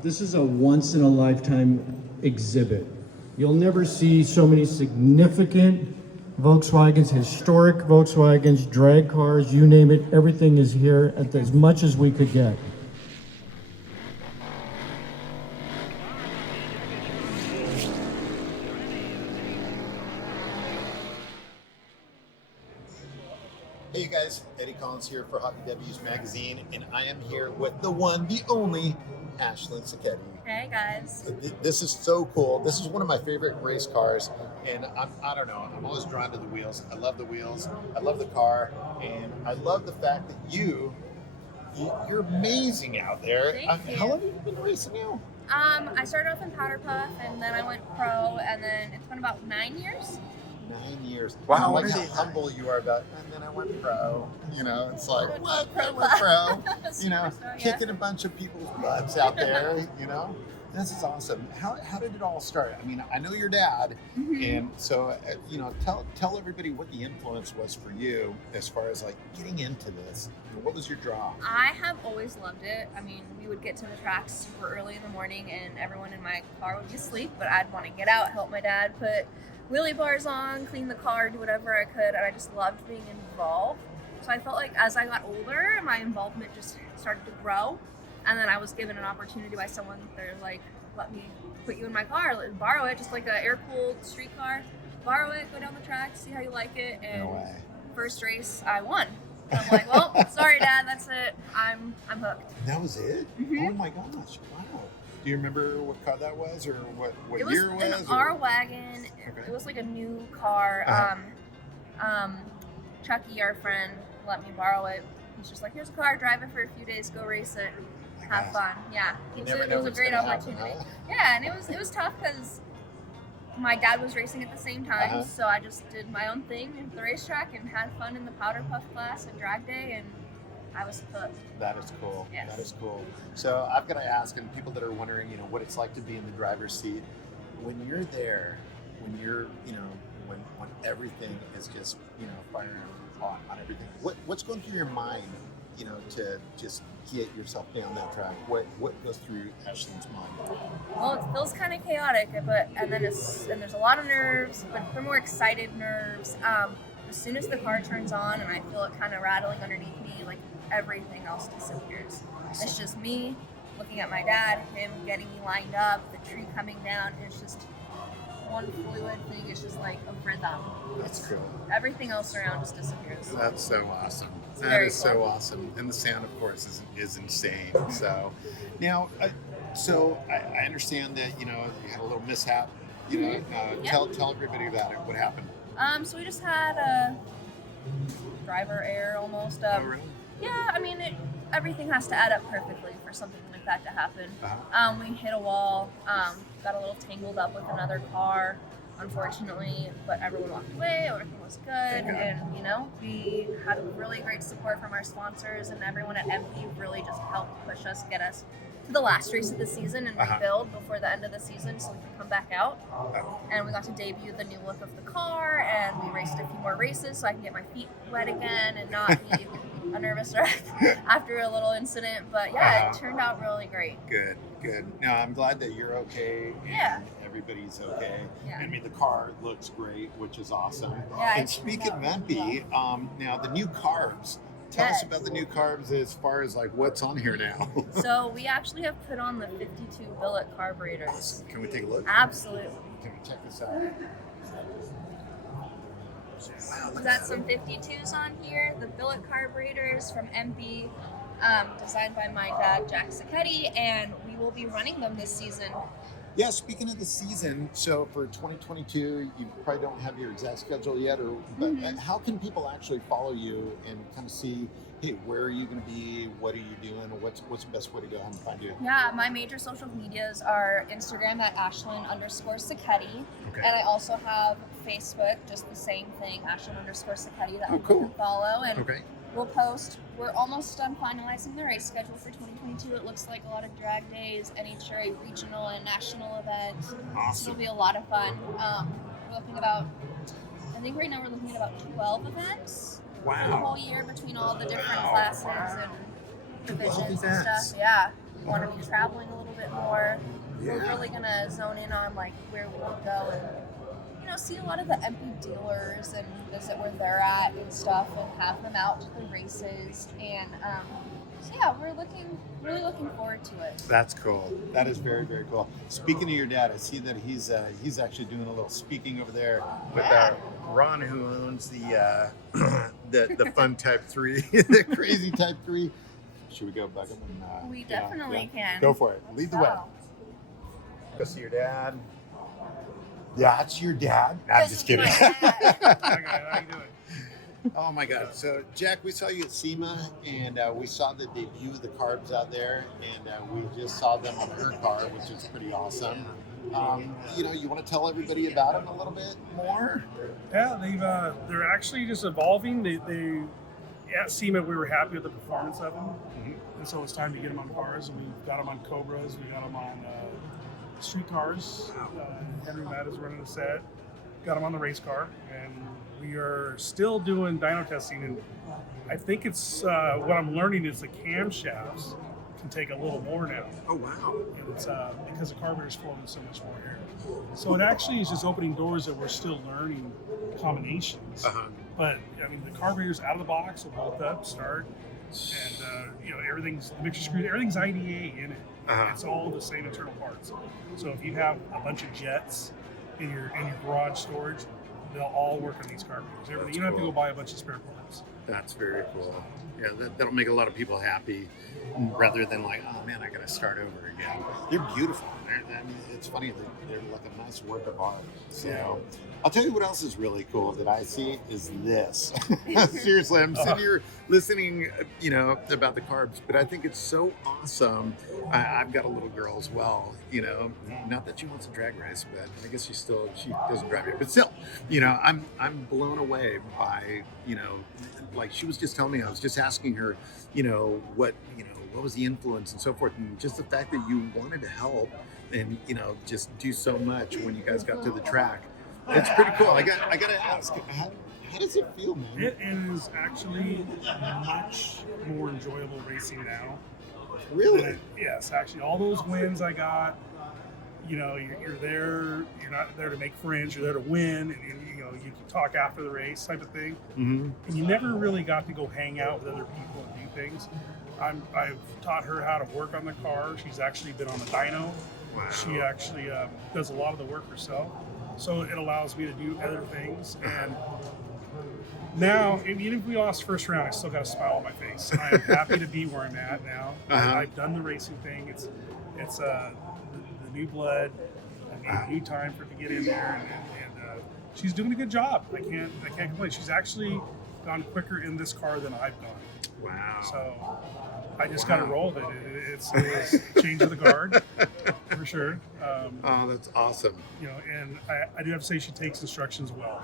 This is a once-in-a-lifetime exhibit. You'll never see so many significant Volkswagens, historic Volkswagens, drag cars, you name it, everything is here at as much as we could get. Hey you guys, Eddie Collins here for Hot VWs Magazine, and I am here with the one, the only, Ashlyn Sacchette. Hey guys. This is so cool. This is one of my favorite race cars, and I don't know, I'm always drawn to the wheels. I love the wheels, I love the car, and I love the fact that you're amazing out there. Thank you. How long have you been racing now? I started off in Powder Puff, and then I went pro, and then it's been about 9 years. 9 years. Wow. I like how humble you are about, and then I went pro. You know, it's like, what? I went pro. You know, kicking a bunch of people's butts out there, you know? This is awesome. How did it all start? I mean, I know your dad, and so, you know, tell everybody what the influence was for you as far as like getting into this. What was your draw? I have always loved it. I mean, we would get to the tracks super early in the morning, and everyone in my car would be asleep, but I'd want to get out, help my dad put wheelie bars on, clean the car, do whatever I could, and I just loved being involved. So I felt like as I got older, my involvement just started to grow, and then I was given an opportunity by someone. They're like, let me put you in my car, borrow it, just like an air-cooled street car, borrow it, go down the track, see how you like it, and No way. first race, I won. And I'm like, well, sorry Dad, that's it, I'm hooked. That was it? Oh my gosh, wow. Do you remember what car that was, or what year it was? It was an R-Wagon. Okay. It was like a new car. Chucky, our friend, let me borrow it. He's just like, here's a car, drive it for a few days, go race it, have fun. Yeah, You it never was know a what's great gonna happen, opportunity. huh? Yeah, and it was tough because my dad was racing at the same time, so I just did my own thing at the racetrack and had fun in the Powder Puff class and drag day, and I was hooked. That is cool. Yes. That is cool. So I've got to ask, and people that are wondering, you know, what it's like to be in the driver's seat, when you're there, when you're, you know, when everything is just, you know, firing on everything, what's going through your mind, you know, to just get yourself down that track? What goes through Ashlyn's mind? Well, it feels kind of chaotic, and there's a lot of nerves, but they're more excited nerves. As soon as the car turns on and I feel it kind of rattling underneath me, like everything else disappears. It's just me looking at my dad, him getting me lined up, the tree coming down. It's just one fluid thing. It's just like a rhythm. That's cool. Everything else around just disappears. That's so awesome. That very is so cool. awesome. And the sound, of course, is insane. So now, I understand that, you know, you had a little mishap. You know, tell everybody about it. What happened? So we just had a driver error almost. Oh, really? Yeah, I mean, everything has to add up perfectly for something like that to happen. We hit a wall, got a little tangled up with another car, unfortunately, but everyone walked away, everything was good, and, you know, we had really great support from our sponsors, and everyone at EMPI really just helped push us, get us to the last race of the season and rebuild before the end of the season so we can come back out. And we got to debut the new look of the car, and we raced a few more races so I can get my feet wet again and not be a nervous wreck after a little incident. But yeah, it turned out really great. Good. No, I'm glad that you're okay and everybody's okay. Yeah. I mean, the car looks great, which is awesome. Yeah, And speaking of EMPI, now the new carbs. Tell us about the new carbs as far as like what's on here now. So we actually have put on the 52 billet carburetors. Awesome. Can we take a look? Absolutely. Can we check this out? Wow, We've got some 52s on here, the billet carburetors from EMPI, designed by my dad, Jack Sacchette, and we will be running them this season. Yeah, speaking of the season, so for 2022, you probably don't have your exact schedule yet, but how can people actually follow you and kind of see, hey, where are you going to be? What are you doing? What's the best way to go and find you? Yeah, my major social medias are Instagram at Ashlyn_Sacchette, and I also have Facebook, just the same thing, Ashlyn_Sacchette, that you can follow, and we'll post. We're almost done finalizing the race schedule for 2022. It looks like a lot of drag days, NHRA regional and national events. Awesome. It'll be a lot of fun. We're looking about, I think right now we're looking at about 12 events the whole year between all the different classes and divisions and stuff. Yeah. We want to be traveling a little bit more. Yeah. We're really gonna zone in on like where we can go and see a lot of the EMPI dealers and visit where they're at and stuff, and have them out to the races. And so yeah, we're really looking forward to it. That's cool. That is very, very cool. Speaking of your dad, I see that he's actually doing a little speaking over there with Ron, who owns the the fun Type 3, the crazy Type 3. Should we go back up and We definitely can. Go for it. Lead the way. Go see your dad. Yeah, it's your dad. Nah, I'm just kidding. How you doing? Oh my God. So Jack, we saw you at SEMA, and we saw the debut of the carbs out there, and we just saw them on her car, which is pretty awesome. You want to tell everybody about them a little bit more? Yeah, they're actually just evolving. They at SEMA, we were happy with the performance of them, and so it's time to get them on cars. And we got them on Cobras, we got them on street cars. Henry Matt is running a set. Got them on the race car, and we are still doing dyno testing. And I think it's what I'm learning is the camshafts can take a little more now. Oh wow! And it's because the carburetor's flowing so much more air. So it actually is just opening doors that we're still learning combinations. But I mean, the carburetor's out of the box, will bolt up, start, and everything's the mixture screws, everything's IDA in it. It's all the same internal parts. So if you have a bunch of jets in your garage storage, they'll all work on these carburetors. Everything. You don't have to go buy a bunch of spare parts. That's very cool. Yeah, that'll make a lot of people happy, rather than like, oh man, I got to start over again. They're beautiful. It's funny. They're like a nice work of art. So, I'll tell you what else is really cool that I see is this. Seriously, I'm sitting here listening, about the carbs, but I think it's so awesome. I've got a little girl as well. Not that she wants to drag race, but I guess she doesn't drive it. But still, I'm blown away by, like she was just telling me. I was just asking her, what was the influence and so forth, and just the fact that you wanted to help and just do so much when you guys got to the track. It's pretty cool. I got to ask, how does it feel, man? It is actually much more enjoyable racing now. Really? Yes, actually, all those wins I got. You're there. You're not there to make friends. You're there to win, and you can talk after the race, type of thing. And you never really got to go hang out with other people and do things. I've taught her how to work on the car. She's actually been on the dyno. Wow. She actually does a lot of the work herself. So it allows me to do other things. And now, even if we lost first round, I still got a smile on my face. I am happy to be where I'm at now. I've done the racing thing. It's the new blood. I need a new time for it to get in there, and she's doing a good job. I can't complain. She's actually gone quicker in this car than I've gone. Wow. So I just got to roll with it. It's change of the guard for sure. That's awesome. And I do have to say she takes instructions well.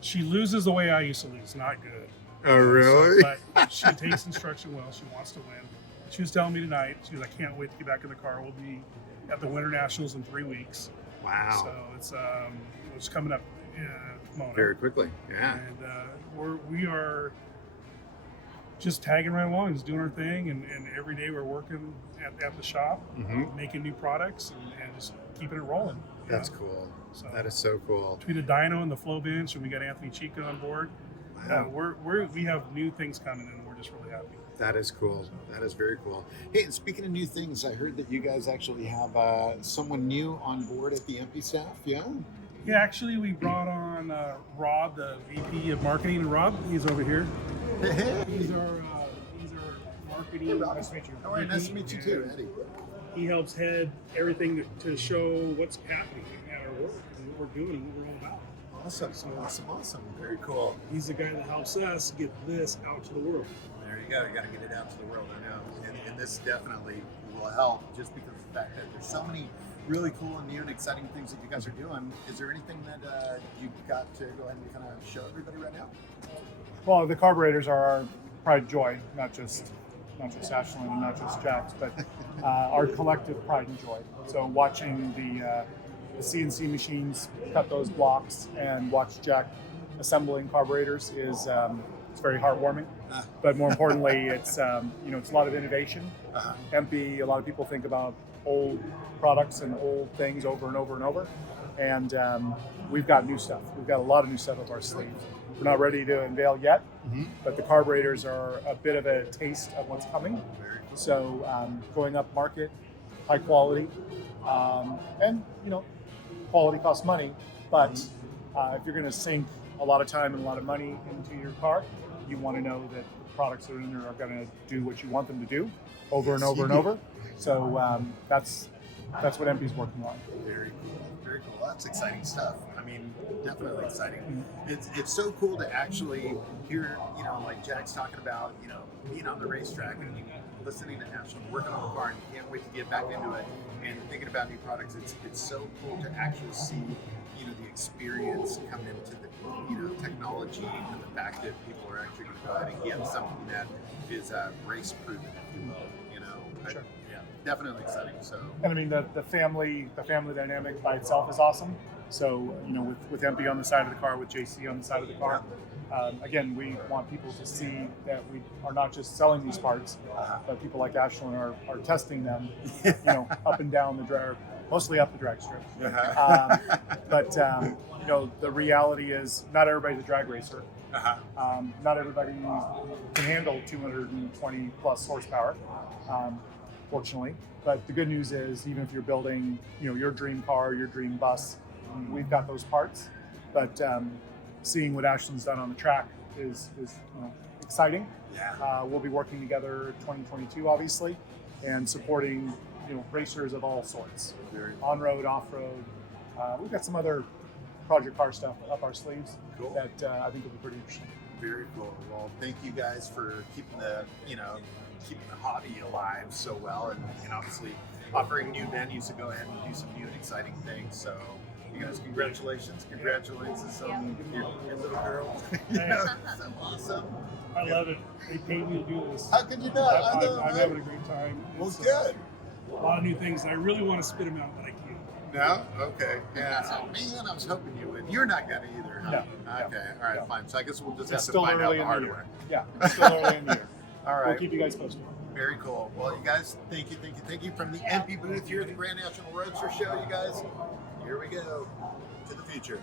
She loses the way I used to lose, not good. Oh, really? But she takes instruction well. She wants to win. She was telling me tonight, she goes, I can't wait to get back in the car. We'll be at the Winter Nationals in 3 weeks. Wow. So it's coming up Pomona. Very quickly, yeah. And we are just tagging right along, just doing our thing, and every day we're working at the shop, making new products, and just keeping it rolling. That's cool. So that is so cool. Between the dyno and the flow bench, and we got Anthony Chica on board. Wow. We have new things coming, and we're just really happy. That is cool. That is very cool. Hey, and speaking of new things, I heard that you guys actually have someone new on board at the EMPI staff, yeah? Yeah, actually, we brought on Rob, the VP of Marketing. And Rob, he's over here. He's our marketing. Nice to meet you. All right, nice to meet you too, Eddie. He helps head everything to show what's happening at our work and what we're doing and what we're all about. Awesome. Very cool. He's the guy that helps us get this out to the world. There you go. You got to get it out to the world. I know. And this definitely will help just because of the fact that there's so many really cool and new and exciting things that you guys are doing. Is there anything that you've got to go ahead and kind of show everybody right now? Well, the carburetors are our pride and joy, not just Ashlyn and not just Jack's, but our collective pride and joy. So watching the CNC machines cut those blocks and watch Jack assembling carburetors is it's very heartwarming. but more importantly, it's it's a lot of innovation. Uh-huh. EMPI, a lot of people think about old products and old things over and over and over, and we've got new stuff. We've got a lot of new stuff up our sleeve. We're not ready to unveil yet, but the carburetors are a bit of a taste of what's coming. So going up market, high quality, and quality costs money. But if you're going to sink a lot of time and a lot of money into your car, you want to know that the products that are in there are going to do what you want them to do over and over and over. So that's what EMPI's working on. Very cool. Very cool. That's exciting stuff. I mean, definitely exciting. It's so cool to actually hear, like Jack's talking about, being on the racetrack and listening to Ashlyn working on the car, and you can't wait to get back into it and thinking about new products. It's so cool to actually see, the experience coming into the, technology, and the fact that people are actually going to go ahead and get something that is race proven, if you will. Sure. Yeah, definitely exciting. So, and I mean the family dynamic by itself is awesome. So with EMPI on the side of the car, with JC on the side of the car, again, we want people to see that we are not just selling these parts, but people like Ashlyn are testing them, up and down the drag, mostly up the drag strip. But the reality is not everybody's a drag racer. Not everybody can handle 220 plus horsepower, fortunately. But the good news is, even if you're building, your dream car, your dream bus, we've got those parts. But seeing what Ashlyn's done on the track is exciting. Yeah. We'll be working together 2022, obviously, and supporting racers of all sorts, on road, off road. We've got some other project car stuff up our sleeves that I think will be pretty interesting. Very cool. Well, thank you guys for keeping the hobby alive so well, and obviously offering new venues to go ahead and do some new and exciting things. So, you guys, congratulations on your little girl. So awesome. I love it. They paid me to do this. How could you not? I'm having a great time. Well, It's, good. A lot of new things, and I really want to spit them out, but I can't. No? Okay. Yeah. Man, I was hoping you would. You're not going to either, huh? No. Okay. All right, fine. So I guess we'll just It's have to still find out early the in hard the way. year. Yeah, it's still early in the year. All right. We'll keep you guys posted. Very cool. Well, you guys, thank you from the EMPI booth here at the Grand National Roadster Show, you guys. Here we go to the future.